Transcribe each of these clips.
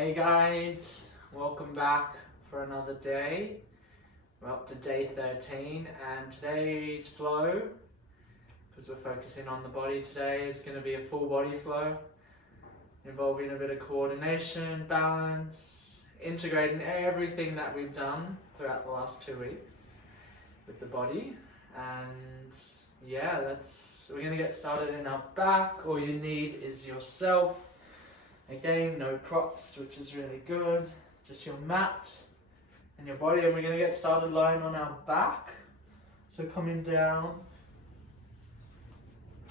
Hey guys, welcome back for another day. We're up to day 13 and today's flow, because we're focusing on the body today, is going to be a full body flow involving a bit of coordination, balance, integrating everything that we've done throughout the last 2 weeks with the body. And yeah, we're going to get started in our back. All you need is yourself. Again, no props, which is really good. Just your mat and your body, and we're going to get started lying on our back. So coming down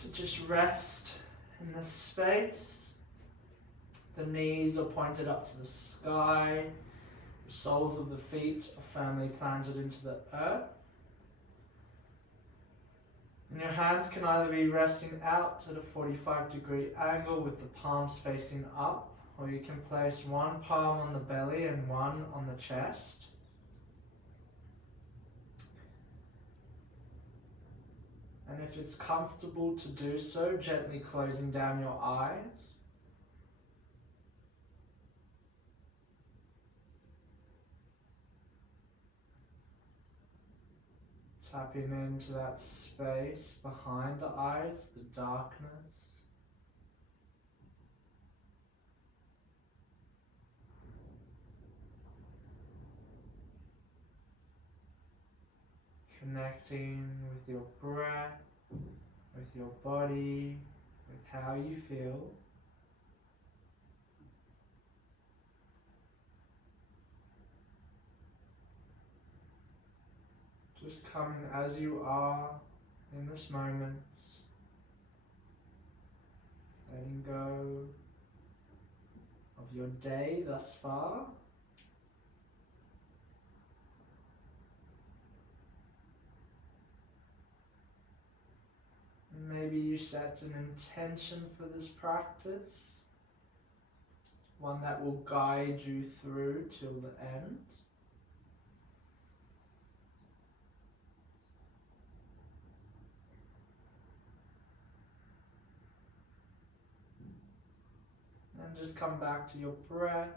to just rest in this space. The knees are pointed up to the sky. The soles of the feet are firmly planted into the earth. And your hands can either be resting out at a 45-degree angle with the palms facing up, or you can place one palm on the belly and one on the chest. And if it's comfortable to do so, gently closing down your eyes. Tapping into that space behind the eyes, the darkness. Connecting with your breath, with your body, with how you feel. Just coming as you are in this moment, letting go of your day thus far. And maybe you set an intention for this practice, one that will guide you through till the end. And just come back to your breath.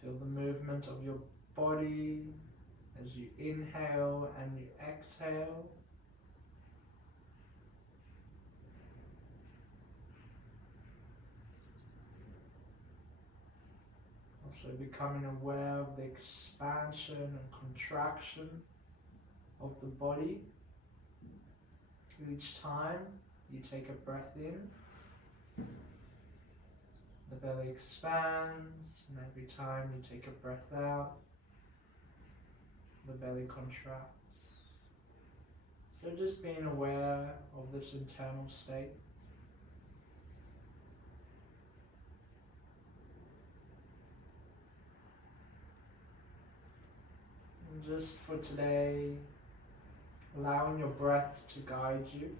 Feel the movement of your body as you inhale and you exhale. Also becoming aware of the expansion and contraction of the body. Each time you take a breath in, the belly expands, and every time you take a breath out, the belly contracts. So just being aware of this internal state. And just for today, allowing your breath to guide you.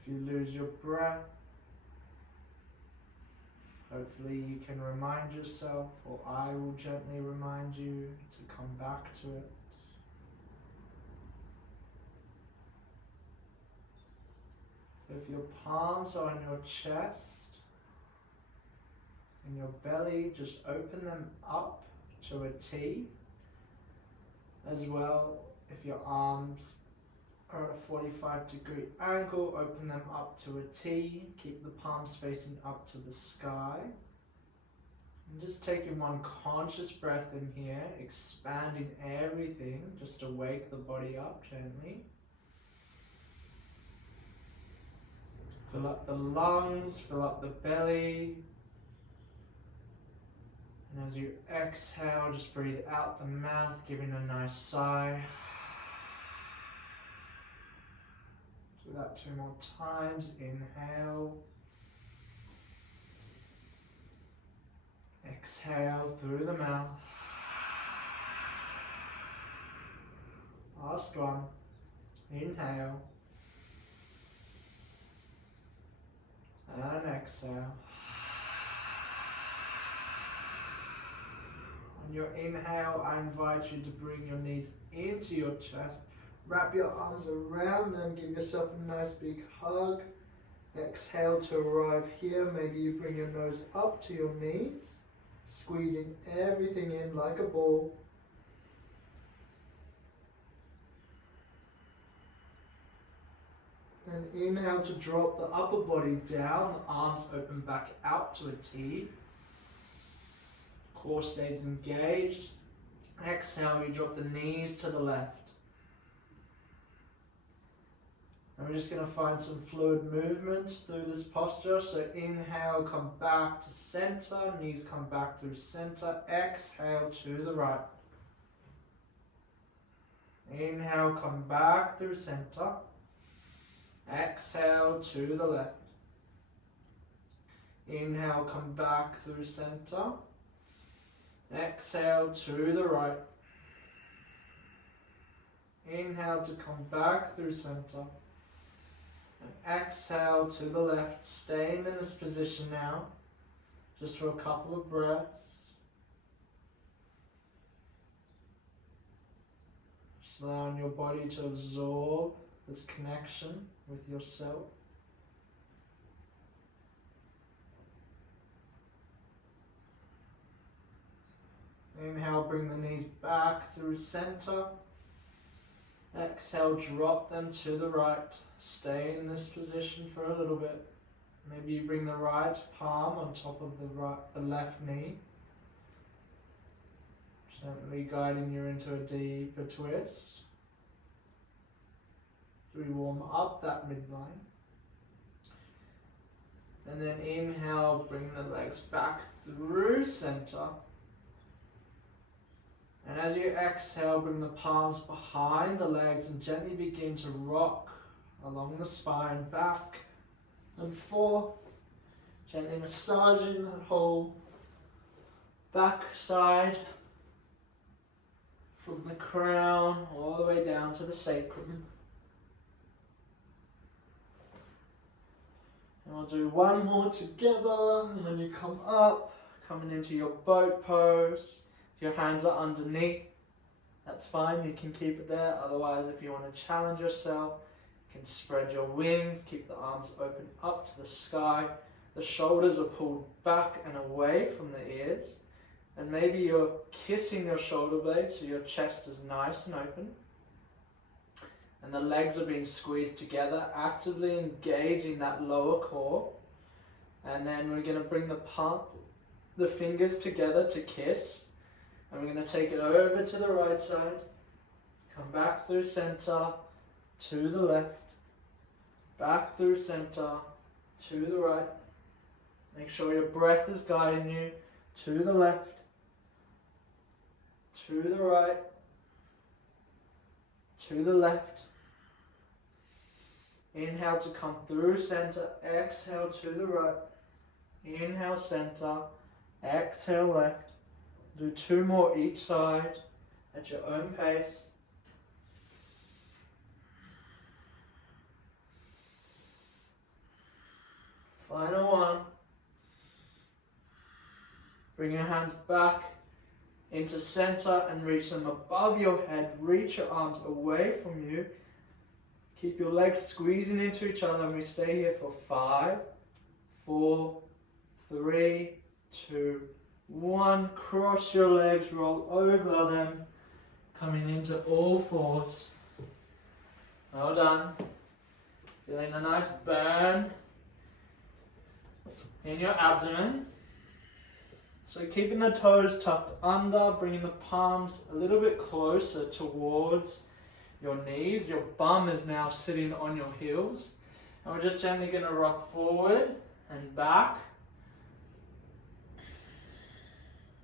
If you lose your breath, hopefully you can remind yourself, or I will gently remind you to come back to it. So if your palms are on your chest and your belly, just open them up to a T. As well, if your arms are at a 45-degree angle, open them up to a T. Keep the palms facing up to the sky. And just taking one conscious breath in here, expanding everything, just to wake the body up gently. Fill up the lungs, fill up the belly. And as you exhale, just breathe out the mouth, giving a nice sigh. Do that 2 more times. Inhale. Exhale through the mouth. Last one. Inhale. And exhale. On your inhale, I invite you to bring your knees into your chest. Wrap your arms around them, give yourself a nice big hug. Exhale to arrive here. Maybe you bring your nose up to your knees, squeezing everything in like a ball. And inhale to drop the upper body down, the arms open back out to a T. Core stays engaged. Exhale, you drop the knees to the left. And we're just going to find some fluid movement through this posture. So inhale, come back to center, knees come back through center. Exhale to the right. Inhale, come back through center. Exhale to the left. Inhale, come back through center. Exhale to the right. Inhale to come back through center. And exhale to the left. Staying in this position now, just for a couple of breaths. Just allowing your body to absorb this connection with yourself. Inhale, bring the knees back through center. Exhale, drop them to the right. Stay in this position for a little bit. Maybe you bring the right palm on top of the left knee. Gently guiding you into a deeper twist. We warm up that midline. And then inhale, bring the legs back through center. And as you exhale, bring the palms behind the legs and gently begin to rock along the spine, back and forth. Gently massaging that whole back side from the crown all the way down to the sacrum. And we'll do one more together, and when you come up, coming into your boat pose. If your hands are underneath, that's fine, you can keep it there. Otherwise, if you want to challenge yourself, you can spread your wings, keep the arms open up to the sky. The shoulders are pulled back and away from the ears. And maybe you're kissing your shoulder blades so your chest is nice and open. And the legs are being squeezed together, actively engaging that lower core. And then we're going to bring the fingers together to kiss. And we're going to take it over to the right side. Come back through center, to the left. Back through center, to the right. Make sure your breath is guiding you to the left, to the right, to the left. Inhale to come through center, exhale to the right. Inhale center, exhale left. Do two more each side at your own pace. Final one. Bring your hands back into center and reach them above your head. Reach your arms away from you. Keep your legs squeezing into each other, and we stay here for 5, 4, 3, 2, 1. Cross your legs, roll over them, coming into all fours. Well done. Feeling a nice burn in your abdomen. So keeping the toes tucked under, bringing the palms a little bit closer towards your knees. Your bum is now sitting on your heels. And we're just gently going to rock forward and back.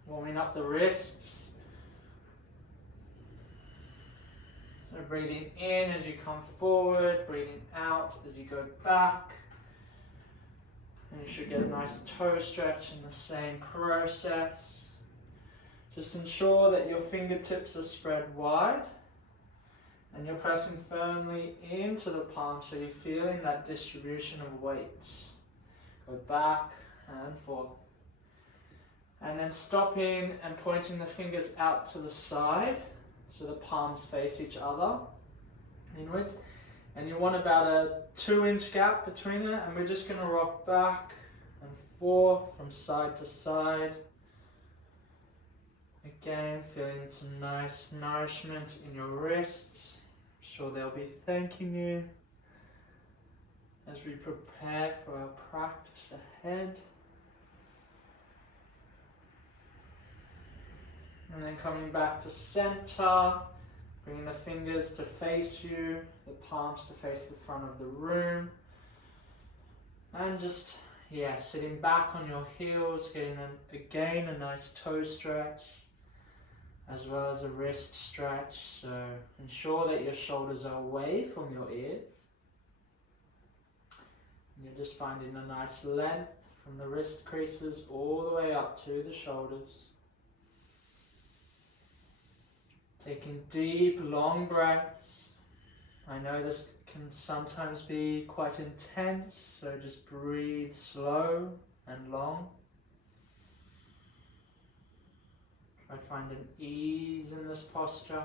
Warming up the wrists. So breathing in as you come forward, breathing out as you go back. And you should get a nice toe stretch in the same process. Just ensure that your fingertips are spread wide and you're pressing firmly into the palm so you're feeling that distribution of weight. Go back and forth. And then stopping and pointing the fingers out to the side so the palms face each other inwards. And you want about a 2-inch gap between it, and we're just going to rock back and forth from side to side. Again, feeling some nice nourishment in your wrists. I'm sure they'll be thanking you as we prepare for our practice ahead. And then coming back to center, bringing the fingers to face you, the palms to face the front of the room. And just, sitting back on your heels, getting again a nice toe stretch, as well as a wrist stretch. So ensure that your shoulders are away from your ears. And you're just finding a nice length from the wrist creases all the way up to the shoulders. Taking deep, long breaths. I know this can sometimes be quite intense, so just breathe slow and long. Try finding ease in this posture.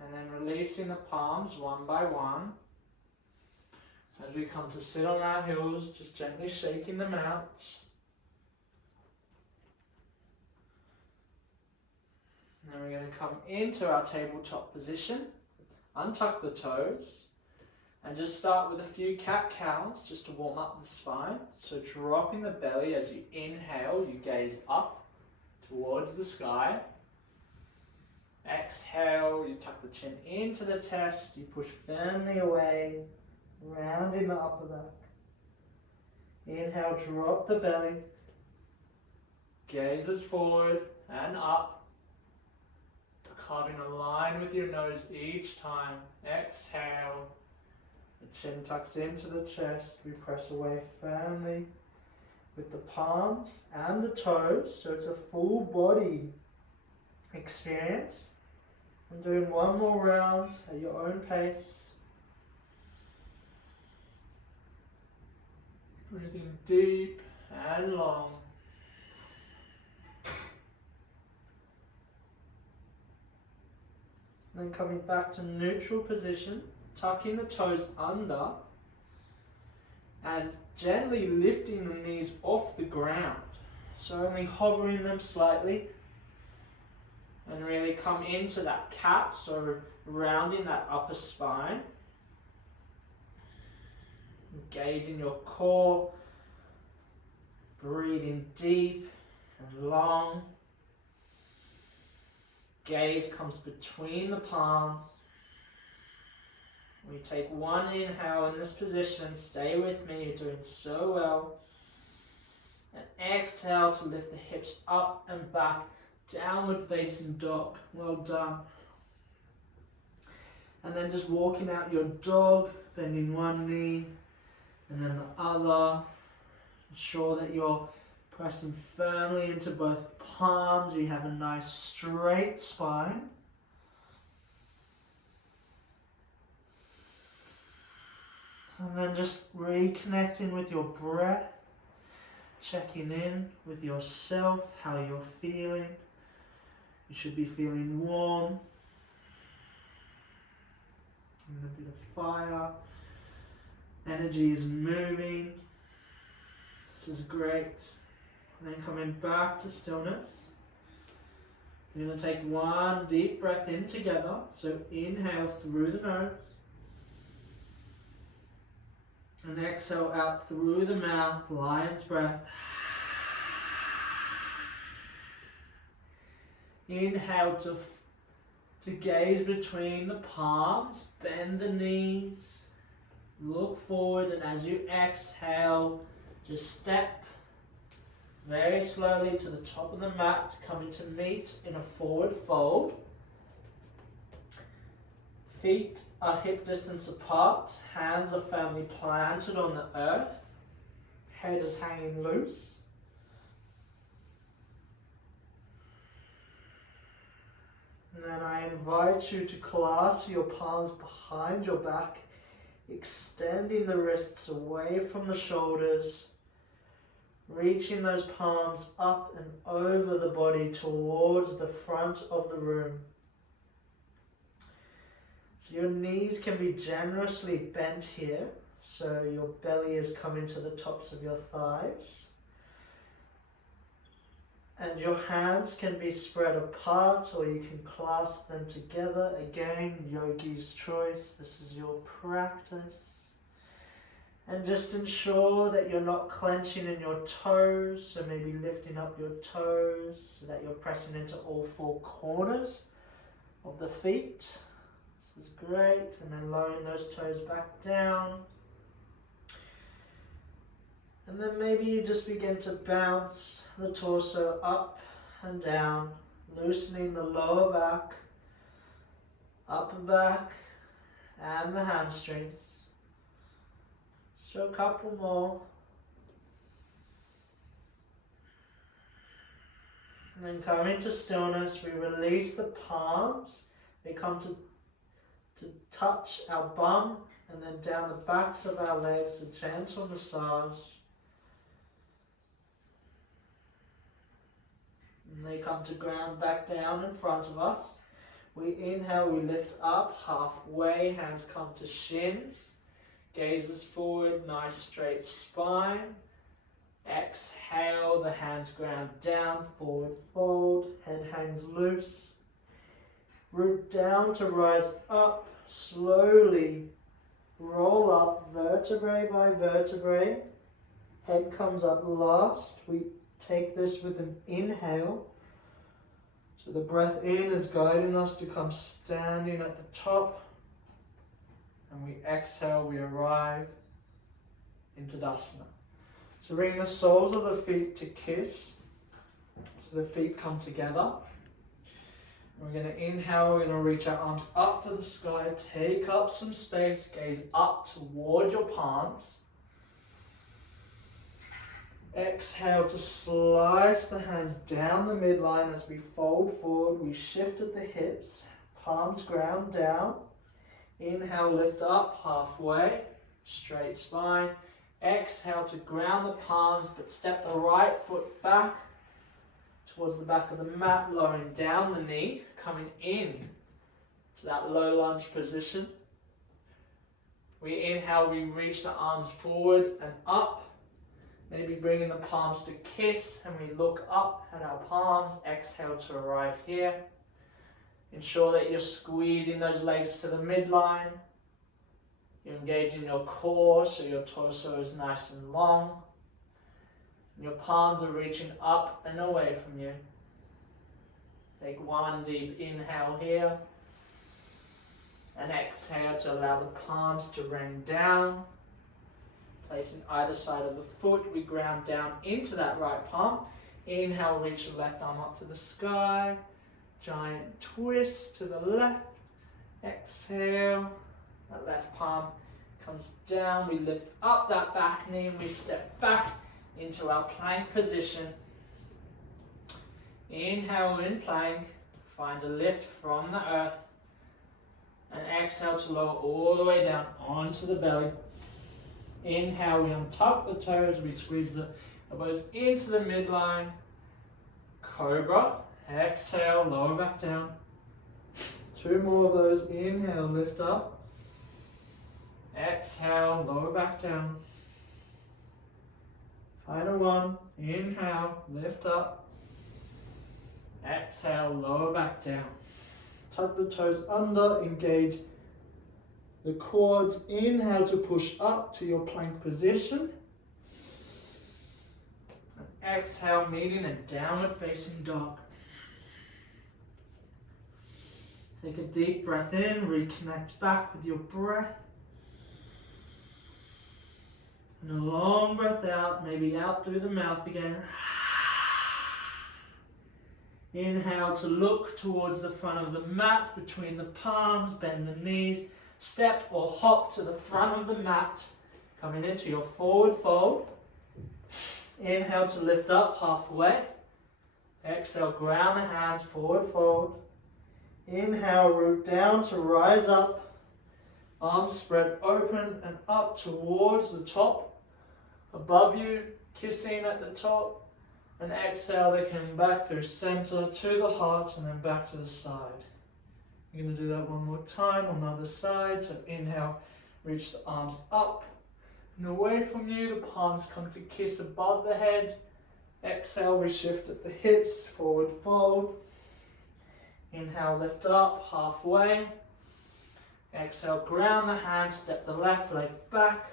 And then releasing the palms one by one. As we come to sit on our heels, just gently shaking them out. Then we're going to come into our tabletop position, untuck the toes, and just start with a few cat-cows just to warm up the spine. So dropping the belly as you inhale, you gaze up towards the sky. Exhale, you tuck the chin into the chest, you push firmly away, rounding the upper back. Inhale, drop the belly, gazes forward and up. Carving a line with your nose each time. Exhale. The chin tucks into the chest. We press away firmly with the palms and the toes. So it's a full body experience. And doing one more round at your own pace. Breathing deep and long. Then coming back to neutral position, tucking the toes under and gently lifting the knees off the ground. So only hovering them slightly and really come into that cat, so rounding that upper spine. Engaging your core, breathing deep and long. Gaze comes between the palms. We take one inhale in this position. Stay with me, you're doing so well. And exhale to lift the hips up and back, downward facing dog. Well done. And then just walking out your dog, bending one knee and then the other. Ensure that you're pressing firmly into both palms. You have a nice straight spine. And then just reconnecting with your breath, checking in with yourself, how you're feeling. You should be feeling warm, and a bit of fire. Energy is moving. This is great. And then coming back to stillness. You're going to take one deep breath in together. So inhale through the nose. And exhale out through the mouth, lion's breath. Inhale to gaze between the palms, bend the knees, look forward, and as you exhale, just step very slowly to the top of the mat, coming to meet in a forward fold. Feet are hip distance apart, hands are firmly planted on the earth, head is hanging loose. And then I invite you to clasp your palms behind your back, extending the wrists away from the shoulders, reaching those palms up and over the body towards the front of the room. So Your knees can be generously bent here, so your belly is coming to the tops of your thighs. And your hands can be spread apart, or you can clasp them together. Again, yogi's choice. This is your practice. And just ensure that you're not clenching in your toes, so maybe lifting up your toes so that you're pressing into all four corners of the feet. This is great. And then lowering those toes back down. And then maybe you just begin to bounce the torso up and down, loosening the lower back, upper back, and the hamstrings. So a couple more. And then coming to stillness, we release the palms. They come to touch our bum and then down the backs of our legs, a gentle massage. And they come to ground back down in front of us. We inhale, we lift up halfway, hands come to shins. Gazes forward, nice straight spine. Exhale, the hands ground down, forward fold, head hangs loose. Root down to rise up, slowly roll up vertebrae by vertebrae. Head comes up last. We take this with an inhale. So the breath in is guiding us to come standing at the top. And we exhale, we arrive into Dasana. So bring the soles of the feet to kiss. So the feet come together. We're going to inhale, we're going to reach our arms up to the sky, take up some space, gaze up towards your palms. Exhale to slice the hands down the midline as we fold forward. We shift at the hips, palms ground down. Inhale, lift up halfway, straight spine. Exhale to ground the palms, but step the right foot back towards the back of the mat, lowering down the knee, coming in to that low lunge position. We inhale, we reach the arms forward and up. Maybe bringing the palms to kiss, and we look up at our palms. Exhale to arrive here. Ensure that you're squeezing those legs to the midline. You're engaging your core so your torso is nice and long. And your palms are reaching up and away from you. Take one deep inhale here. And exhale to allow the palms to rain down. Placing either side of the foot, we ground down into that right palm. Inhale, reach the left arm up to the sky. Giant twist to the left. Exhale, that left palm comes down. We lift up that back knee and we step back into our plank position. Inhale in plank, find a lift from the earth. And exhale to lower all the way down onto the belly. Inhale, we untuck the toes, we squeeze the elbows into the midline. Cobra. Exhale, lower back down. Two more of those. Inhale, lift up. Exhale, lower back down. Final one. Inhale, lift up. Exhale, lower back down. Tuck the toes under, engage the quads. Inhale to push up to your plank position. And exhale, meeting a downward facing dog. Take a deep breath in, reconnect back with your breath. And a long breath out, maybe out through the mouth again. Inhale to look towards the front of the mat, between the palms, bend the knees. Step or hop to the front of the mat, coming into your forward fold. Inhale to lift up halfway. Exhale, ground the hands, forward fold. Inhale, root down to rise up. Arms spread open and up towards the top. Above you, kissing at the top. And exhale, they come back through center to the heart and then back to the side. You're going to do that one more time on the other side. So inhale, reach the arms up and away from you. The palms come to kiss above the head. Exhale, we shift at the hips, forward fold. Inhale, lift up, halfway. Exhale, ground the hands, step the left leg back.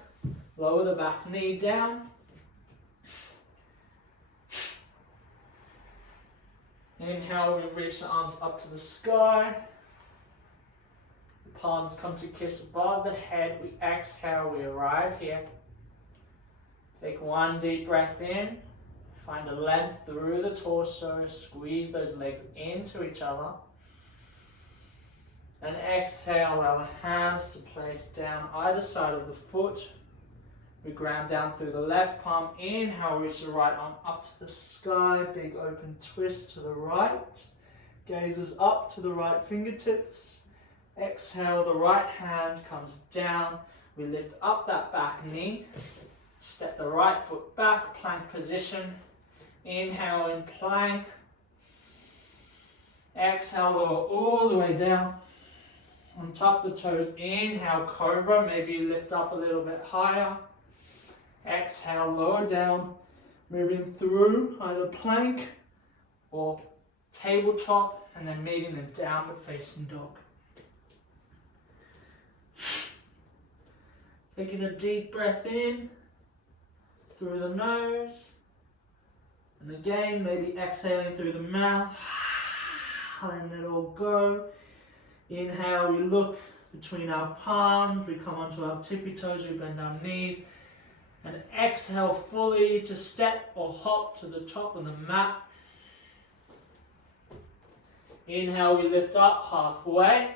Lower the back knee down. Inhale, we reach the arms up to the sky. The palms come to kiss above the head. We exhale, we arrive here. Take one deep breath in. Find a length through the torso. Squeeze those legs into each other. And exhale, allow the hands to place down either side of the foot. We ground down through the left palm. Inhale, reach the right arm up to the sky. Big open twist to the right. Gazes up to the right fingertips. Exhale, the right hand comes down. We lift up that back knee. Step the right foot back, plank position. Inhale in plank. Exhale, lower all the way down. On top of the toes, inhale, cobra. Maybe you lift up a little bit higher. Exhale, lower down, moving through either plank or tabletop, and then meeting the downward facing dog. Taking a deep breath in through the nose, and again, maybe exhaling through the mouth, letting it all go. Inhale, we look between our palms, we come onto our tippy toes, we bend our knees. And exhale fully to step or hop to the top of the mat. Inhale, we lift up halfway.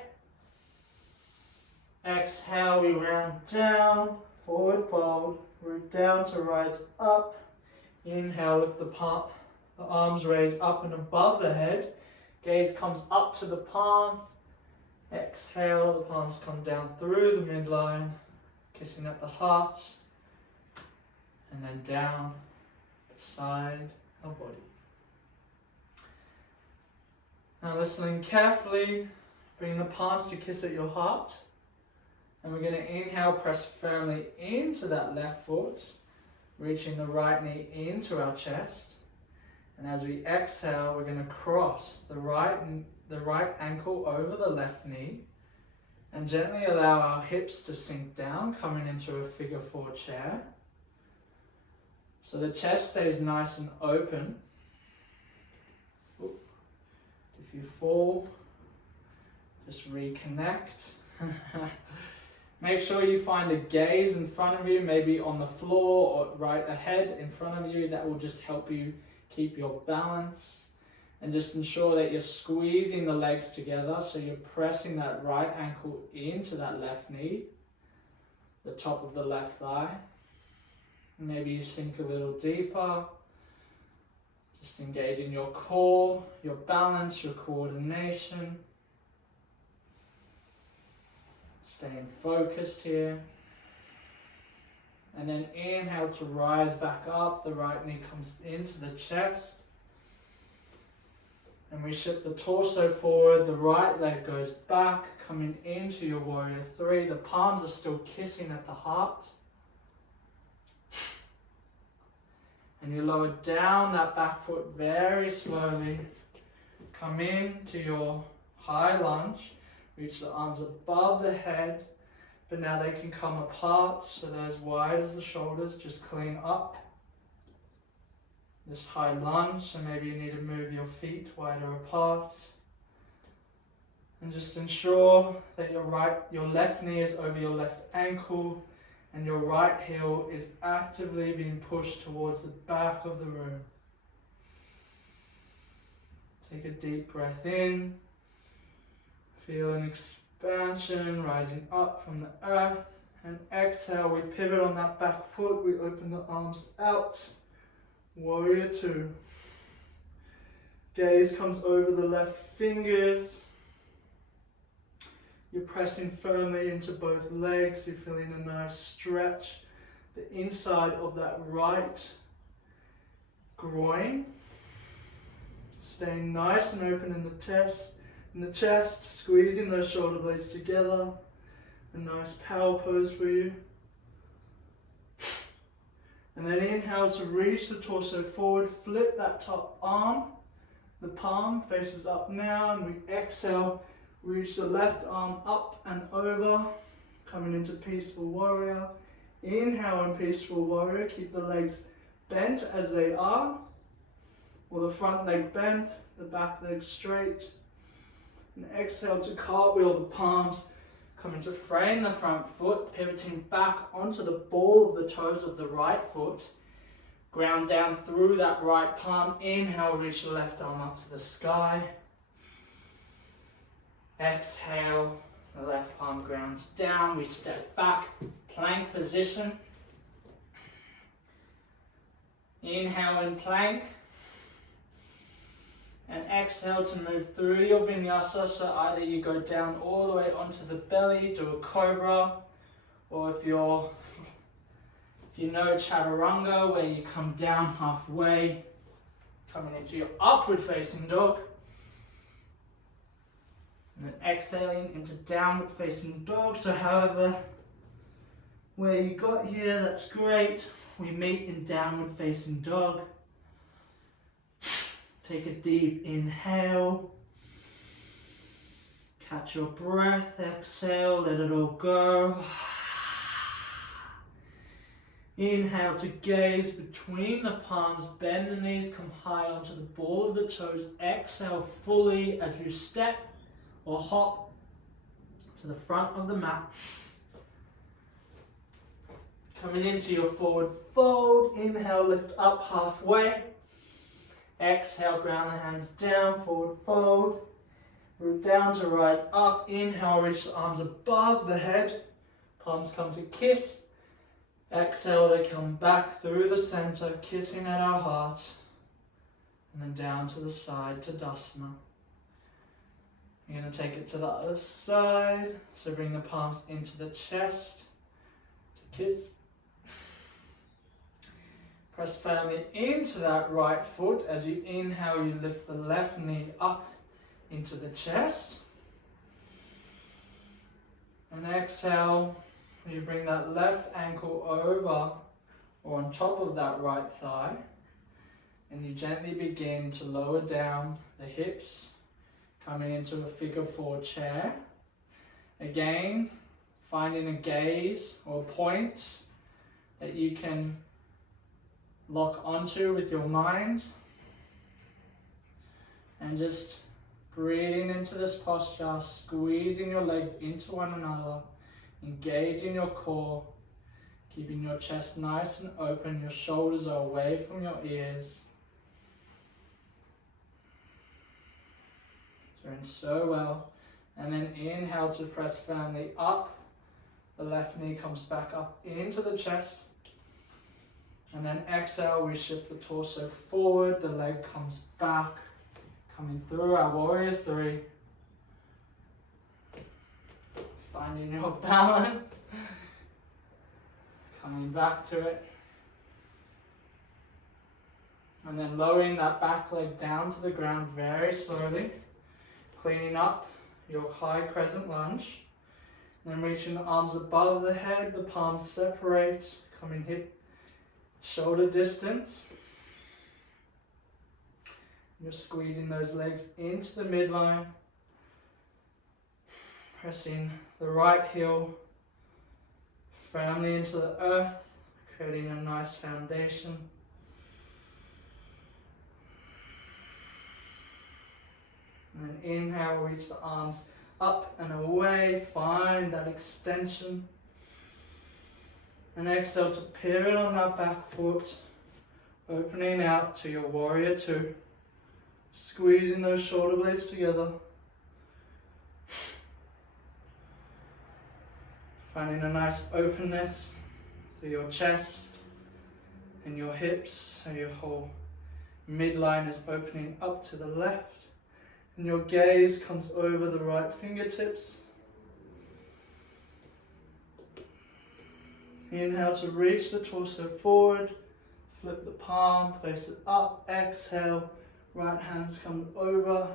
Exhale, we round down, forward fold, root down to rise up. Inhale, lift the arms raise up and above the head. Gaze comes up to the palms. Exhale, the palms come down through the midline, kissing at the heart. And then down beside our body. Now listening carefully, bring the palms to kiss at your heart. And we're going to inhale, press firmly into that left foot, reaching the right knee into our chest. And as we exhale, we're going to cross the right ankle over the left knee and gently allow our hips to sink down, coming into a figure 4 chair. So the chest stays nice and open. If you fall, just reconnect. Make sure you find a gaze in front of you, maybe on the floor or right ahead in front of you. That will just help you keep your balance. And just ensure that you're squeezing the legs together, so you're pressing that right ankle into that left knee, the top of the left thigh. Maybe you sink a little deeper. Just engaging your core, your balance, your coordination. Staying focused here. And then inhale to rise back up. The right knee comes into the chest. And we shift the torso forward. The right leg goes back, coming into your warrior 3. The palms are still kissing at the heart. And you lower down that back foot very slowly. Come into your high lunge. Reach the arms above the head. But now they can come apart, so they're as wide as the shoulders. Just clean up this high lunge. So maybe you need to move your feet wider apart. And just ensure that your left knee is over your left ankle. And your right heel is actively being pushed towards the back of the room. Take a deep breath in. Feel an expansion rising up from the earth. And exhale, we pivot on that back foot. We open the arms out. Warrior 2. Gaze comes over the left fingers. You're pressing firmly into both legs. You're feeling a nice stretch. The inside of that right groin. Staying nice and open in the chest. in the chest, squeezing those shoulder blades together. A nice power pose for you. And then inhale to reach the torso forward, flip that top arm. The palm faces up now, and we exhale, reach the left arm up and over, coming into Peaceful Warrior. Inhale in Peaceful Warrior, keep the legs bent as they are, or the front leg bent, the back leg straight. And exhale to cartwheel the palms, coming to frame the front foot, pivoting back onto the ball of the toes of the right foot. Ground down through that right palm. Inhale, reach the left arm up to the sky. Exhale, the left palm grounds down. We step back, plank position. Inhale in plank. And exhale to move through your vinyasa, so either you go down all the way onto the belly, do a cobra, or if you know chaturanga, where you come down halfway, coming into your upward facing dog, and then exhaling into downward facing dog. So however, where you got here, that's great. We meet in downward facing dog. Take a deep inhale, catch your breath, exhale, let it all go. Inhale to gaze between the palms, bend the knees, come high onto the ball of the toes. Exhale fully as you step or hop to the front of the mat. Coming into your forward fold, inhale, lift up halfway. Exhale, ground the hands down, forward fold. Root down to rise up. Inhale, reach the arms above the head. Palms come to kiss. Exhale, they come back through the center, kissing at our heart. And then down to the side, to Tadasana. You're going to take it to the other side. So bring the palms into the chest to kiss. Press firmly into that right foot. As you inhale, you lift the left knee up into the chest. And exhale, you bring that left ankle over or on top of that right thigh. And you gently begin to lower down the hips, coming into a figure four chair. Again, finding a gaze or point that you can lock onto with your mind, and just breathing into this posture, squeezing your legs into one another, engaging your core, keeping your chest nice and open, your shoulders are away from your ears. Doing so well. And then inhale to press firmly up, the left knee comes back up into the chest. And then exhale, we shift the torso forward, the leg comes back, coming through our warrior three. Finding your balance, coming back to it. And then lowering that back leg down to the ground very slowly, cleaning up your high crescent lunge. And then reaching the arms above the head, the palms separate, coming hip shoulder distance. You're squeezing those legs into the midline, pressing the right heel firmly into the earth, creating a nice foundation. And then inhale, reach the arms up and away, find that extension. And exhale to pivot on that back foot, opening out to your warrior two, squeezing those shoulder blades together. Finding a nice openness through your chest and your hips, so your whole midline is opening up to the left, and your gaze comes over the right fingertips. Inhale to reach the torso forward, flip the palm, face it up, exhale, right hands come over.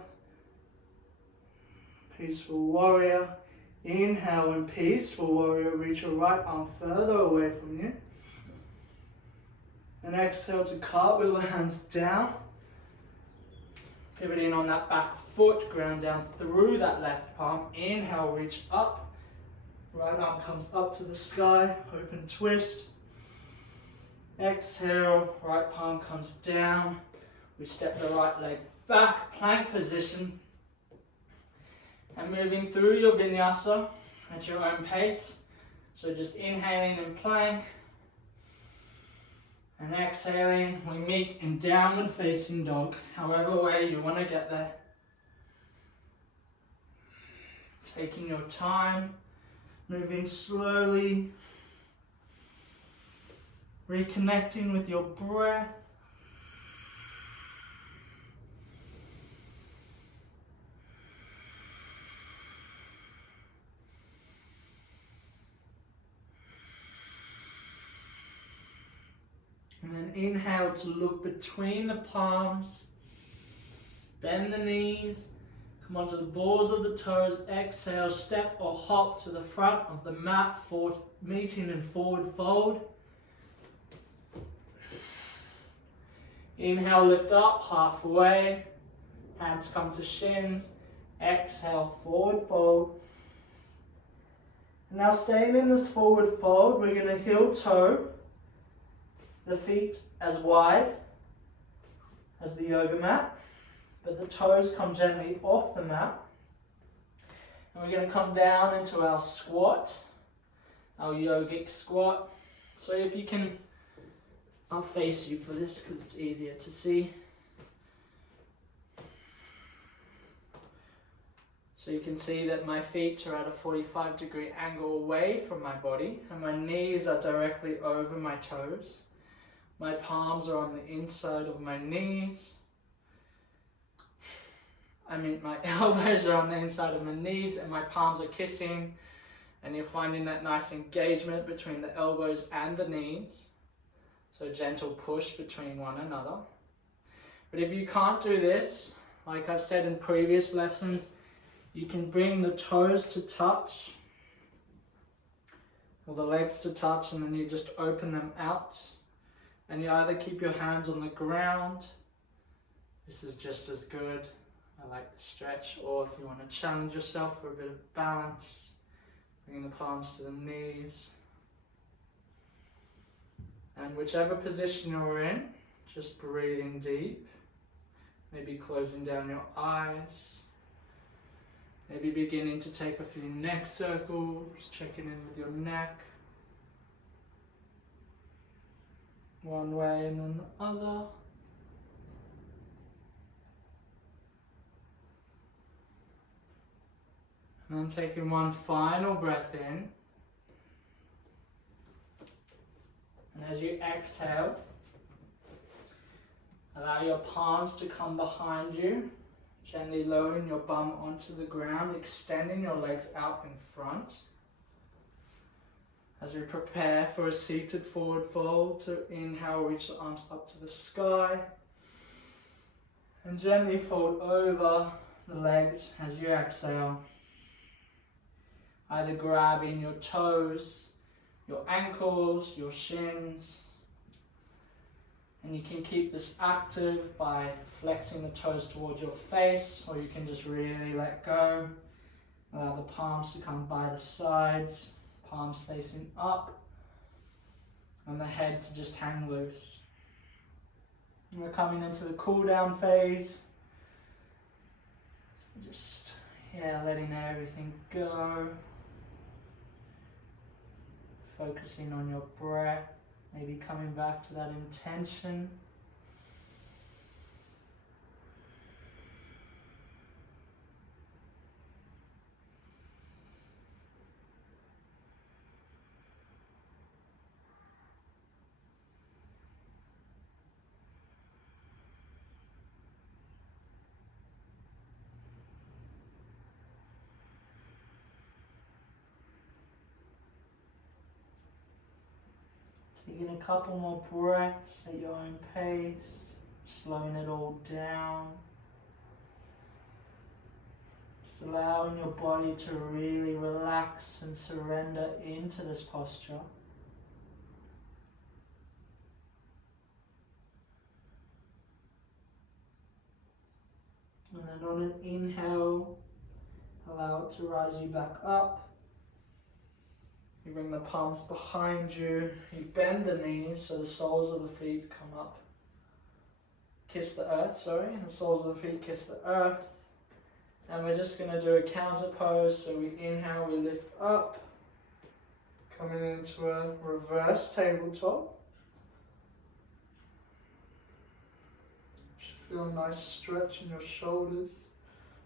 Peaceful warrior. Inhale in peaceful warrior, reach your right arm further away from you. And exhale to cartwheel the hands down. Pivoting on that back foot, ground down through that left palm. Inhale, reach up. Right arm comes up to the sky, open twist. Exhale, right palm comes down. We step the right leg back, plank position. And moving through your vinyasa at your own pace. So just inhaling in plank. And exhaling, we meet in downward facing dog, however way you want to get there. Taking your time, moving slowly, reconnecting with your breath. And then inhale to look between the palms, bend the knees, come onto the balls of the toes, exhale, step or hop to the front of the mat, forward, meeting in forward fold. Inhale, lift up, halfway, hands come to shins, exhale, forward fold. Now staying in this forward fold, we're going to heel toe the feet as wide as the yoga mat, but the toes come gently off the mat. And we're going to come down into our squat, our yogic squat. So if you can, I'll face you for this because it's easier to see. So you can see that my feet are at a 45-degree angle away from my body, and my knees are directly over my toes. My palms are on the inside of my knees. My elbows are on the inside of my knees and my palms are kissing. And you're finding that nice engagement between the elbows and the knees. So gentle push between one another. But if you can't do this, like I've said in previous lessons, you can bring the toes to touch, or the legs to touch, and then you just open them out. And you either keep your hands on the ground, this is just as good, I like the stretch, or if you want to challenge yourself for a bit of balance, bring the palms to the knees. And whichever position you're in, just breathing deep, maybe closing down your eyes, maybe beginning to take a few neck circles, checking in with your neck. One way and then the other. And then taking one final breath in. And as you exhale, allow your palms to come behind you, gently lowering your bum onto the ground, extending your legs out in front. As we prepare for a seated forward fold, so inhale, reach the arms up to the sky. And gently fold over the legs as you exhale. Either grabbing your toes, your ankles, your shins. And you can keep this active by flexing the toes towards your face, or you can just really let go. Allow the palms to come by the sides. Palms facing up, and the head to just hang loose. And we're coming into the cool down phase. So just, letting everything go. Focusing on your breath, maybe coming back to that intention. Taking a couple more breaths at your own pace, slowing it all down. Just allowing your body to really relax and surrender into this posture. And then on an inhale, allow it to rise you back up. You bring the palms behind you. You bend the knees so the soles of the feet come up. Kiss the earth, and the soles of the feet kiss the earth. And we're just going to do a counter pose. So we inhale, we lift up. Coming into a reverse tabletop. Feel a nice stretch in your shoulders.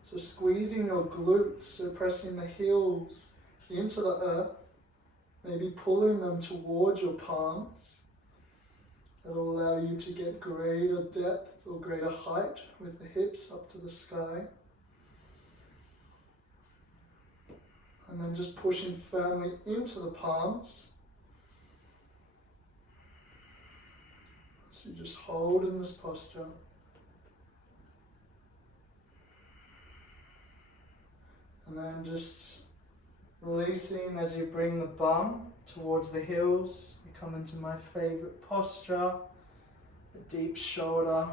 So squeezing your glutes, so pressing the heels into the earth, maybe pulling them towards your palms. It'll allow you to get greater depth or greater height with the hips up to the sky. And then just pushing firmly into the palms. So just hold in this posture. And then just releasing as you bring the bum towards the heels. You come into my favorite posture, a deep shoulder,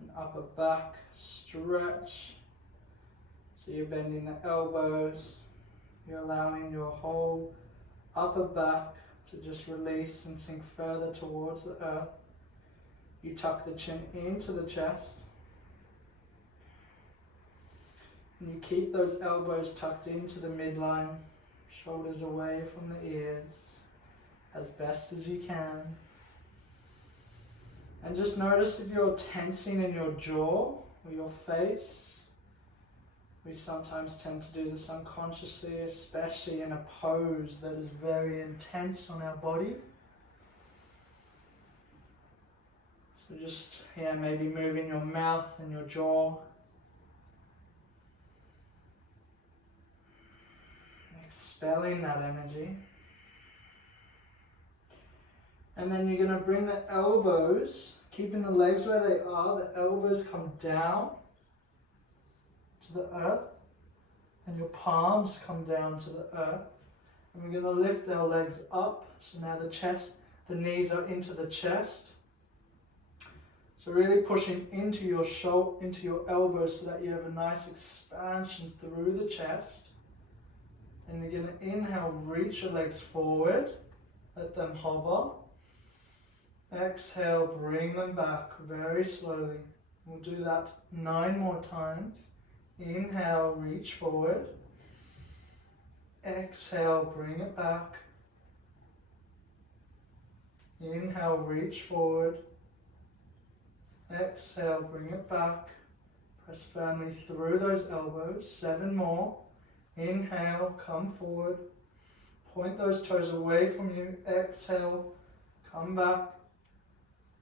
an upper back stretch. So you're bending the elbows, you're allowing your whole upper back to just release and sink further towards the earth. You tuck the chin into the chest. And you keep those elbows tucked into the midline, shoulders away from the ears, as best as you can. And just notice if you're tensing in your jaw or your face. We sometimes tend to do this unconsciously, especially in a pose that is very intense on our body. So just, maybe moving your mouth and your jaw. Expelling that energy. And then you're going to bring the elbows, keeping the legs where they are, the elbows come down to the earth, and your palms come down to the earth. And we're going to lift our legs up, so now the knees are into the chest. So really pushing into your elbows so that you have a nice expansion through the chest. And you're going to inhale, reach your legs forward, let them hover. Exhale, bring them back very slowly. We'll do that 9 more times. Inhale, reach forward. Exhale, bring it back. Inhale, reach forward. Exhale, bring it back. Press firmly through those elbows. 7 more. Inhale, come forward. Point those toes away from you. Exhale, come back.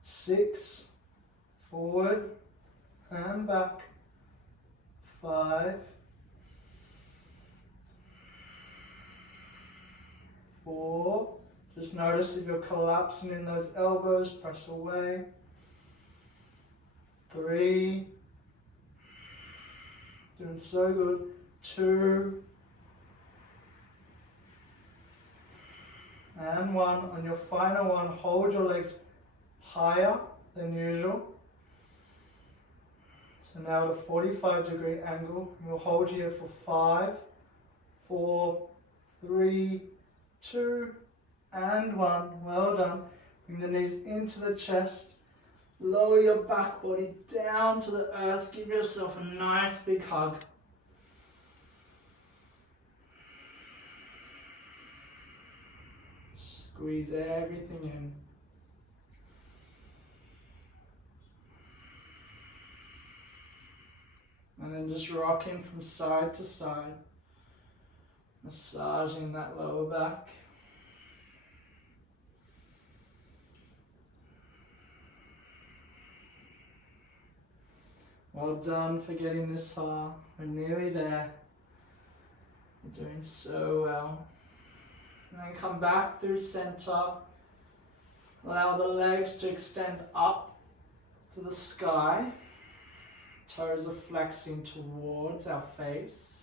6, forward and back. 5, 4. Just notice if you're collapsing in those elbows, press away. 3, doing so good. 2, and 1. On your final one, hold your legs higher than usual. So now at a 45-degree angle, we'll hold here for 5, 4, 3, 2, and 1. Well done. Bring the knees into the chest. Lower your back body down to the earth. Give yourself a nice big hug. Squeeze everything in. And then just rocking from side to side, massaging that lower back. Well done for getting this far. We're nearly there. You're doing so well. And then come back through center. Allow the legs to extend up to the sky. Toes are flexing towards our face.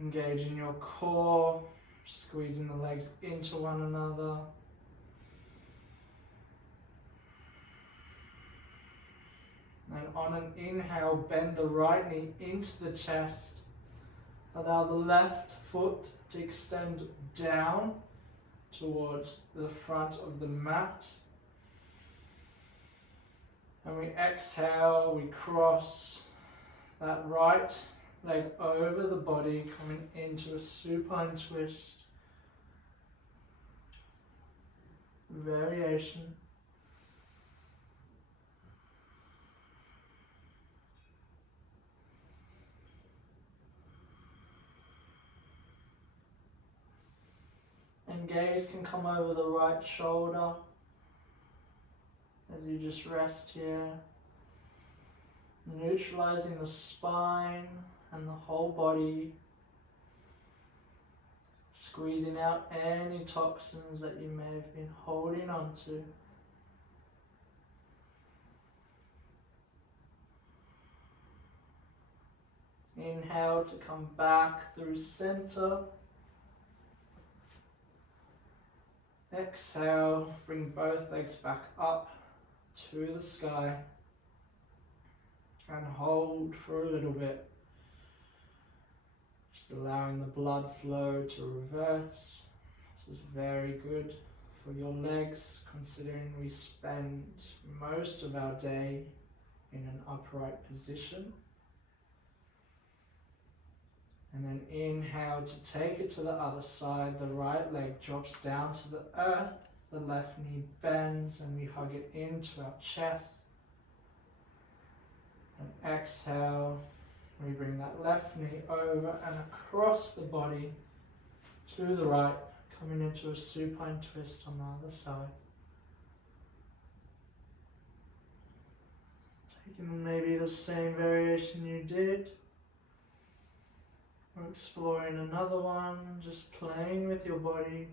Engaging your core, squeezing the legs into one another. And on an inhale, bend the right knee into the chest. Allow the left foot to extend down towards the front of the mat. And we exhale, we cross that right leg over the body, coming into a supine twist. Variation. And gaze can come over the right shoulder as you just rest here, neutralizing the spine and the whole body, squeezing out any toxins that you may have been holding on to. Inhale to come back through center. Exhale, bring both legs back up to the sky and hold for a little bit. Just allowing the blood flow to reverse. This is very good for your legs, considering we spend most of our day in an upright position. And then inhale to take it to the other side. The right leg drops down to the earth. The left knee bends and we hug it into our chest. And exhale, we bring that left knee over and across the body to the right, coming into a supine twist on the other side. Taking maybe the same variation you did. Or exploring another one, just playing with your body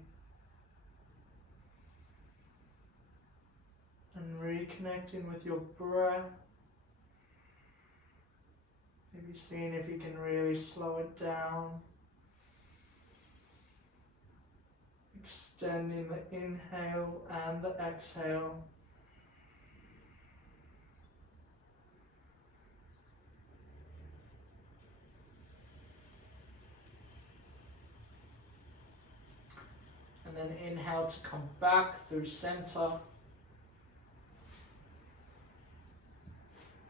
and reconnecting with your breath. Maybe seeing if you can really slow it down. Extending the inhale and the exhale. And then inhale to come back through center.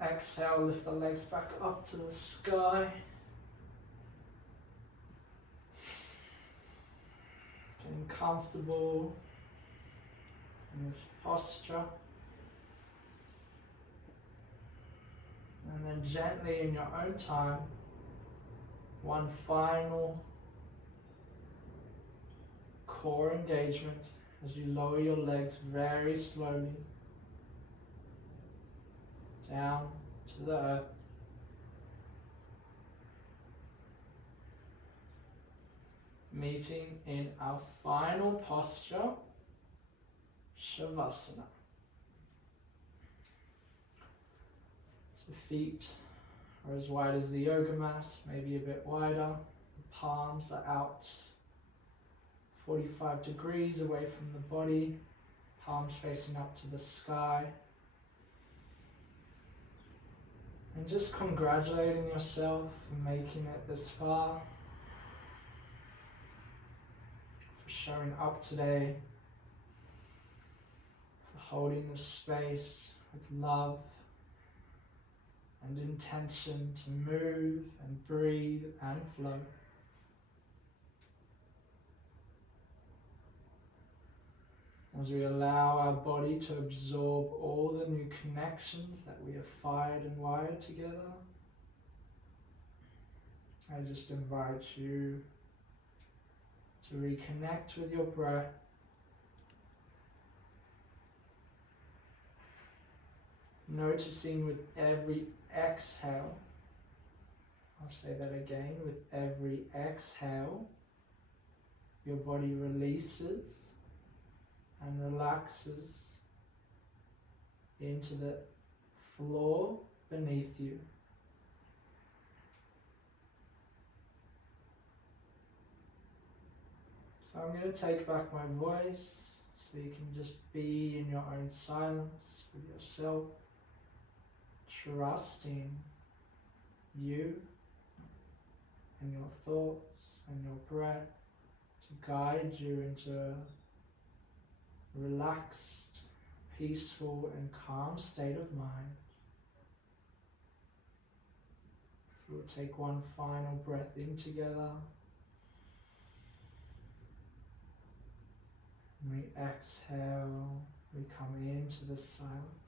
Exhale, lift the legs back up to the sky. Getting comfortable in this posture. And then gently in your own time, one final core engagement as you lower your legs very slowly down to the earth. Meeting in our final posture, Shavasana. So feet are as wide as the yoga mat, maybe a bit wider. The palms are out 45 degrees away from the body, palms facing up to the sky. And just congratulating yourself for making it this far, for showing up today, for holding the space with love and intention to move and breathe and flow. As we allow our body to absorb all the new connections that we have fired and wired together, I just invite you to reconnect with your breath. Noticing with every exhale, I'll say that again, with every exhale, your body releases and relaxes into the floor beneath you. So I'm going to take back my voice so you can just be in your own silence with yourself, trusting you and your thoughts and your breath to guide you into a relaxed, peaceful and calm state of mind. So we'll take one final breath in together. And we exhale, we come into the silence.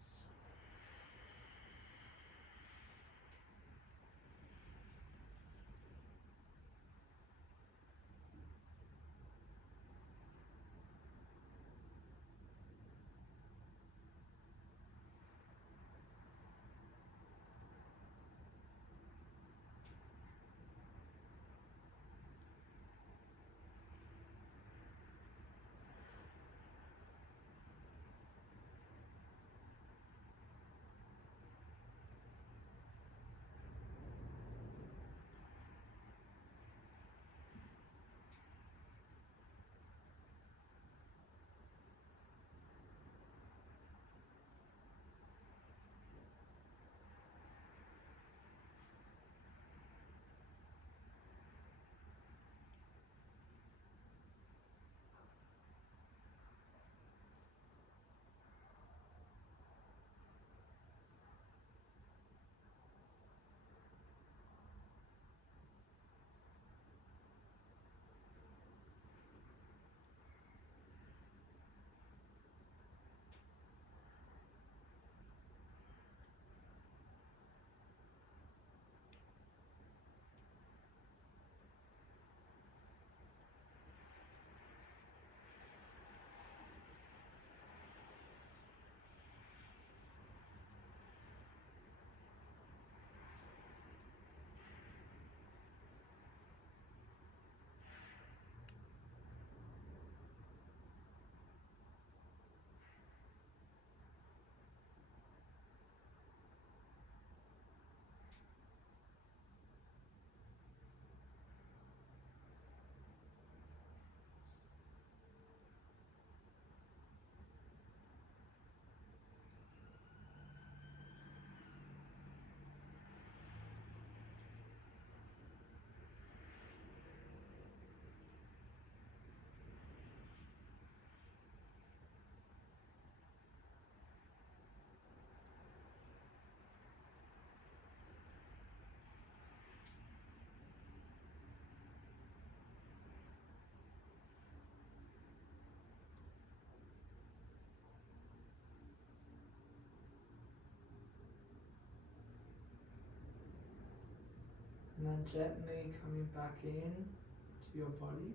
And then gently coming back in to your body,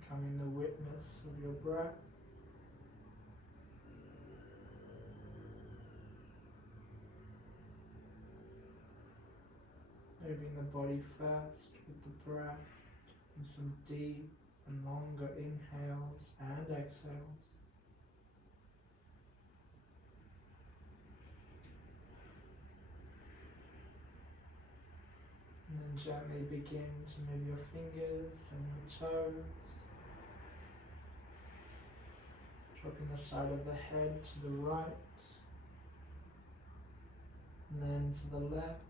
becoming the witness of your breath. Moving the body first with the breath and some deep and longer inhales and exhales. And then gently begin to move your fingers and your toes, dropping the side of the head to the right, and then to the left.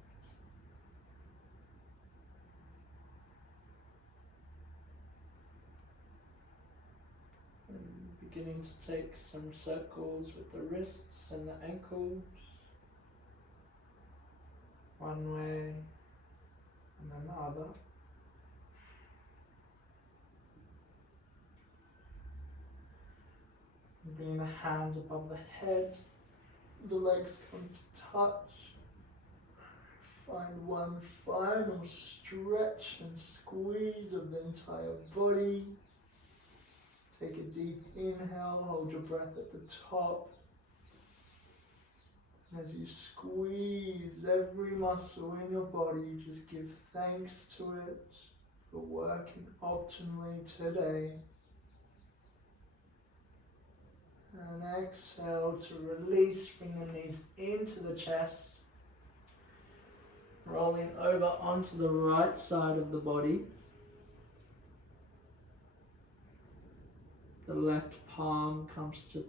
And beginning to take some circles with the wrists and the ankles, one way and then the other. And bringing the hands above the head, the legs come to touch. Find one final stretch and squeeze of the entire body. Take a deep inhale, hold your breath at the top. As you squeeze every muscle in your body, just give thanks to it for working optimally today. And exhale to release, bring the knees into the chest. Rolling over onto the right side of the body. The left palm comes to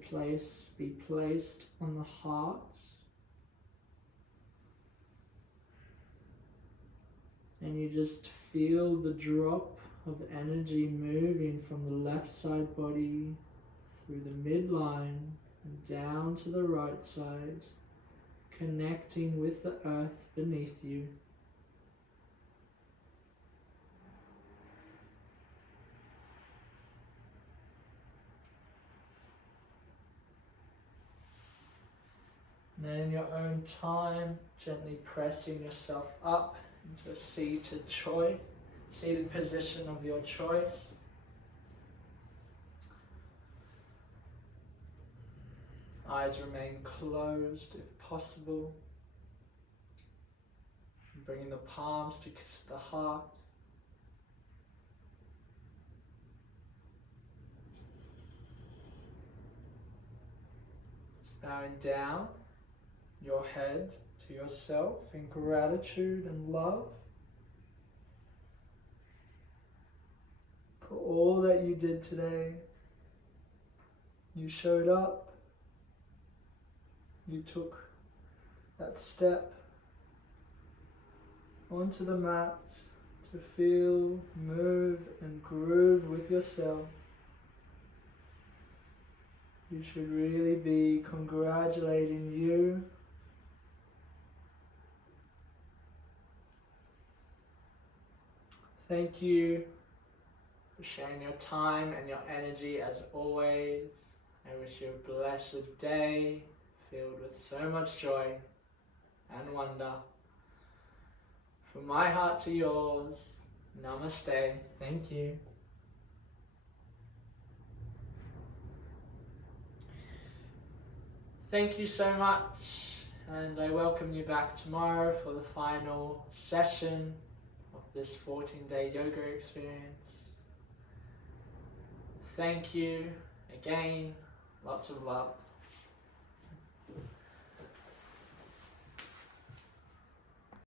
be placed on the heart. And you just feel the drop of energy moving from the left side body through the midline and down to the right side, connecting with the earth beneath you. And then in your own time, gently pressing yourself up into a seated position of your choice. Eyes remain closed if possible. Bringing the palms to kiss the heart. Just bowing down your head to yourself in gratitude and love for all that you did today. You showed up. You took that step onto the mat to feel, move and groove with yourself. You should really be congratulating you. Thank you for sharing your time and your energy as always. I wish you a blessed day filled with so much joy and wonder. From my heart to yours, namaste. Thank you. Thank you so much, and I welcome you back tomorrow for the final session of this 14-day yoga experience. Thank you again, lots of love.